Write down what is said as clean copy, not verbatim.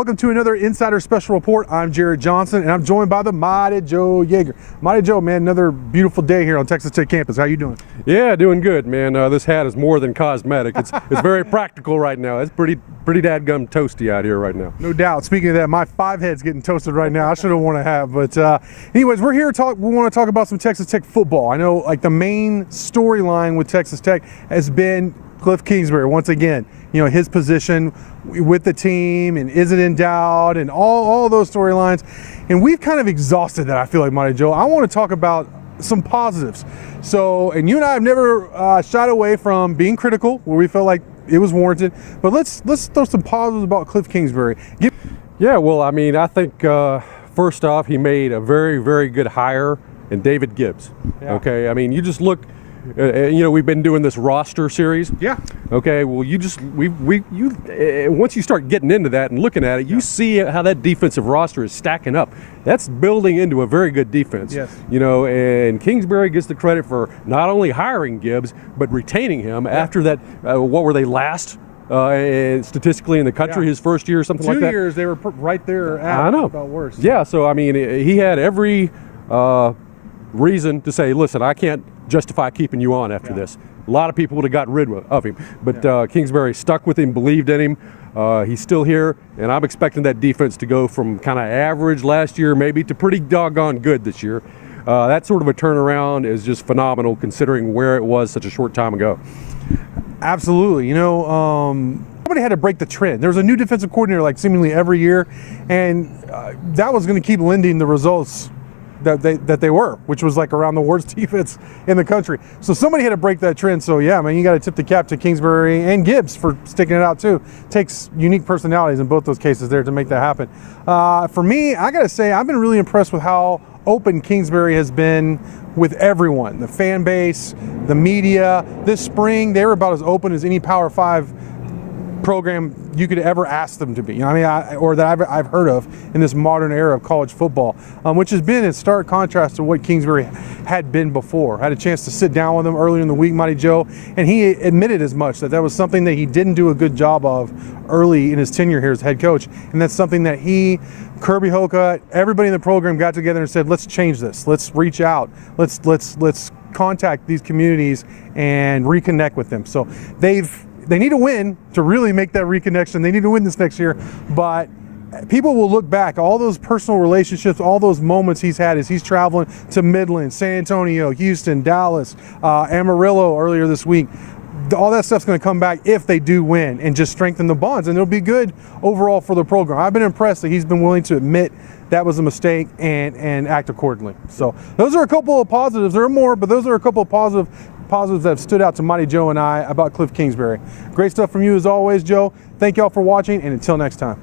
Welcome to another Insider Special Report. I'm Jared Johnson, and I'm joined by the Mighty Joe Yeager. Mighty Joe, man, another beautiful day here on Texas Tech campus. How you doing? Yeah, doing good, man. This hat is more than cosmetic. It's very practical right now. It's pretty dadgum toasty out here right now. No doubt. Speaking of that, my five head's getting toasted right now. I should have worn a hat, but anyways, we're here to talk. We want to talk about some Texas Tech football. I know, like, the main storyline with Texas Tech has been Kliff Kingsbury once again. You know, his position with the team and is it in doubt and all those storylines. And we've kind of exhausted that, I feel like, Mighty Joe. I want to talk about some positives. So, and you and I have never shied away from being critical where we felt like it was warranted. But let's throw some positives about Kliff Kingsbury. Yeah, well, I mean, I think first off, he made a very good hire in David Gibbs. Yeah. Okay, I mean, you just look. You know, we've been doing this roster series. Yeah. Okay. Well, once you start getting into that and looking at it, you see how that defensive roster is stacking up. That's building into a very good defense. Yes. You know, and Kingsbury gets the credit for not only hiring Gibbs but retaining him after that. What were they last? Statistically in the country, his first year or something like that. 2 years they were right there at. I know. About worse. Yeah. So I mean, he had every reason to say, listen, I can't justify keeping you on after this. A lot of people would have got rid of him, but Kingsbury stuck with him, believed in him. He's still here, and I'm expecting that defense to go from kind of average last year maybe to pretty doggone good this year. That sort of a turnaround is just phenomenal considering where it was such a short time ago. Absolutely. You know, somebody had to break the trend. There was a new defensive coordinator like seemingly every year, and that was going to keep lending the results that they were, which was like around the worst defense in the country. So somebody had to break that trend. So yeah, man, you got to tip the cap to Kingsbury and Gibbs for sticking it out too. Takes unique personalities in both those cases there to make that happen. For me, I got to say, I've been really impressed with how open Kingsbury has been with everyone, the fan base, the media. This spring, they were about as open as any Power 5 program you could ever ask them to be. You know, I mean, or that I've heard of in this modern era of college football, which has been in stark contrast to what Kingsbury had been before. I had a chance to sit down with him earlier in the week, Mighty Joe, and he admitted as much that was something that he didn't do a good job of early in his tenure here as head coach, and that's something that he, Kirby Hoka, everybody in the program got together and said, let's change this. Let's reach out. Let's contact these communities and reconnect with them. So they need to win to really make that reconnection. They need to win this next year, but people will look back, all those personal relationships, all those moments he's had as he's traveling to Midland, San Antonio, Houston, Dallas, Amarillo earlier this week. All that stuff's going to come back if they do win and just strengthen the bonds, and it'll be good overall for the program. I've been impressed that he's been willing to admit that was a mistake and act accordingly. So those are a couple of positives. There are more, but those are a couple of positives that have stood out to Mighty Joe and I about Kliff Kingsbury. Great stuff from you as always, Joe. Thank y'all for watching, and until next time.